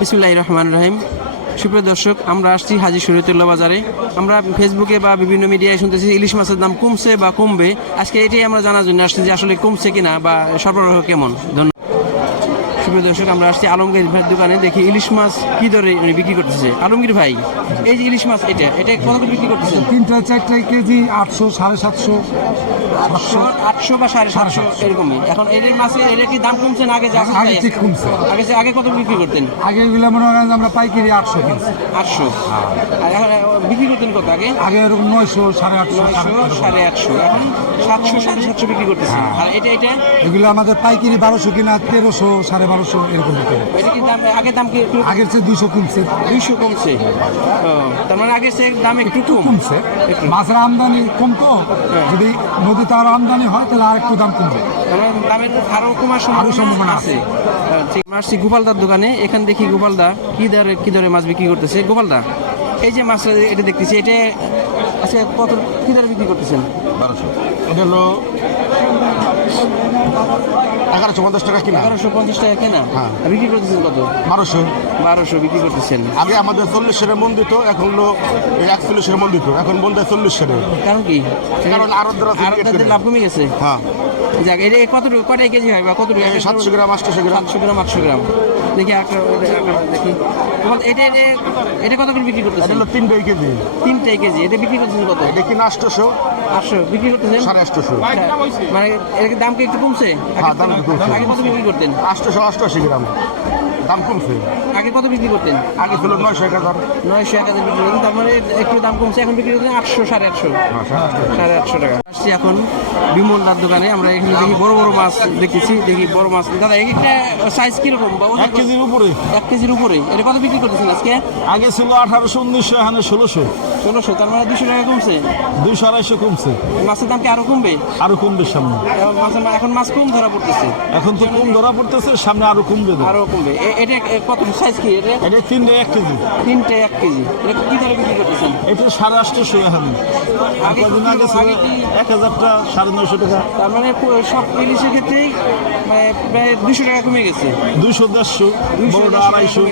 বিসমুল্লাহ রহমান রহিম। সুপ্রিয় দর্শক, আমরা আসছি হাজি শরীয়তুল্লাহ বাজারে। আমরা ফেসবুকে বা বিভিন্ন মিডিয়ায় শুনতেছি ইলিশ মাছের দাম কমছে বা কমবে। আজকে এটাই আমরা জানার জন্য আসছি যে আসলে কমছে কিনা বা সরবরাহ কেমন। ধন্যবাদ। সুপ্রিয় দর্শক আমরা আসছি আলমগীর ভাইয়ের দোকানে দেখি ইলিশ মাছ কি দরে উনি বিক্রি করতেছে। আলমগীর ভাই এই যে ইলিশ মাছ এটা এটা কত করে বিক্রি করতেছেন? তিনটা চারটায় কেজি আটশো সাড়ে সাতশো। আটশো আটশো বা সাড়ে সাতশো এরকমই। এখন এর মাছের এটা কি দাম কমছে না আগে যা আগে ঠিক কমছে। আগে আগে কত বিক্রি করতেন? আগে এগুলো মনে করেন যে আমরা পাইকারি আটশো আটশো। আর এখন বিক্রি করতেন কত আগে? আগে এরকম নয়শো সাড়ে আটশো সাড়ে আটশো। এখন সাতশো সাড়ে সাতশো বিক্রি করতেছে আর এটা এটা? এগুলো আমাদের পাইকারি বারোশো কিনা তেরোশো সাড়ে বারোশো এরকম বিক্রি এটা কি দাম আগের দাম কি একটু? আগের চেয়ে দুশো কমছে। দুইশো কমছে। তার মানে আগের চেয়ে দাম একটু কমছে। মাছের আমদানি কম তো। যদি নদীতে আরও আমদানি হয় তাহলে আর একটু দাম কমবে। মানে দামের আরও কমার সম্ভাবনা আছে। হ্যাঁ, ঠিক। গোপালদার দোকানে। এখান দেখি গোপালদা কি দরে কি দরে মাছ বিক্রি করতেছে। গোপালদা? এই যে মাছ এটা দেখতেছি এটা আচ্ছা কত কি দরে বিক্রি করতেছেন? বারোশো। এটা হলো এগারোশো পঞ্চাশ টাকা কিনা? এগারোশো পঞ্চাশ টাকা কেনা? হ্যাঁ। বিক্রি করতেছেন কত? বারোশো। বারোশো বিক্রি করতেছেন। আগে আমাদের চল্লিশ সেরে মন দিত এখন হলো একচল্লিশ সেরে মন দিত এখন মন দেয় চল্লিশ সেরে কারণ কি? কারণ আরও আর লাভ কমে গেছে। হ্যাঁ। যাক এটা কত কটাই কেজি হয় বা কত এই সাতশো গ্রাম আটশোশো গ্রাম। সাতশো গ্রাম আটশো গ্রাম। দেখি একটা দেখি এটা এটা কত করে বিক্রি এটা করতেছেন হলো তিনটাই কেজি। তিনটাই কেজি। এটা বিক্রি করতেছেন কত? এটা কিনা আটশোশো। আটশো। বিক্রি করতেছেন? সাড়ে আটশোশো। মানে এর দাম কি একটু কমছে? হ্যাঁ, দাম কমছে। আগে কত বিক্রি করতেন? আটশোশো অষ্টআশি গ্রাম। দাম কমছে। আগে কত বিক্রি করতেন? আগে ছিল নয়শো এক হাজার। নয়শো এক হাজার বিক্রি করতেন। তার মানে একটু দাম কমছে এখন বিক্রি করতেন আটশো সাড়ে আটশো। সাড়ে আটশো টাকা। আসছি এখন বিমলদার দোকানে। আমরা এখানে দেখি বড় বড় মাছ দেখতেছি দেখি বড় মাছ। দাদা একটা সাইজ কীরকম? বা এক কেজির উপরে। এক কেজির উপরে। এটা কত বিক্রি করতেছেন আজকে? আগে ছিল আঠারোশো উনিশশো এখানে ষোলোশো। ষোলোশো তার মানে দুশো টাকা কমছে? দুইশো আড়াইশো কমছে। মাছের দাম কি আরও কমবে? আরও কমবে সামনে। মাছের এখন মাছ কম ধরা পড়তেছে। এখন তো কম ধরা পড়তেছে সামনে আরও কমবে। আরও কমবে। এটা কত সাইজ কি এটা? এটা তিনটে এক কেজি। তিনটে এক কেজি। এটা কি দরে বিক্রি করতেছেন? এটা সাড়ে আটশোশো এখানে। আগে আগে এক হাজারটা সাড়ে নশো টাকা। তার মানে সব ইলিশের ক্ষেত্রেই মানে প্রায় দুশো টাকা কমে গেছে। দুশো দেড়শো বড়টা আড়াইশো।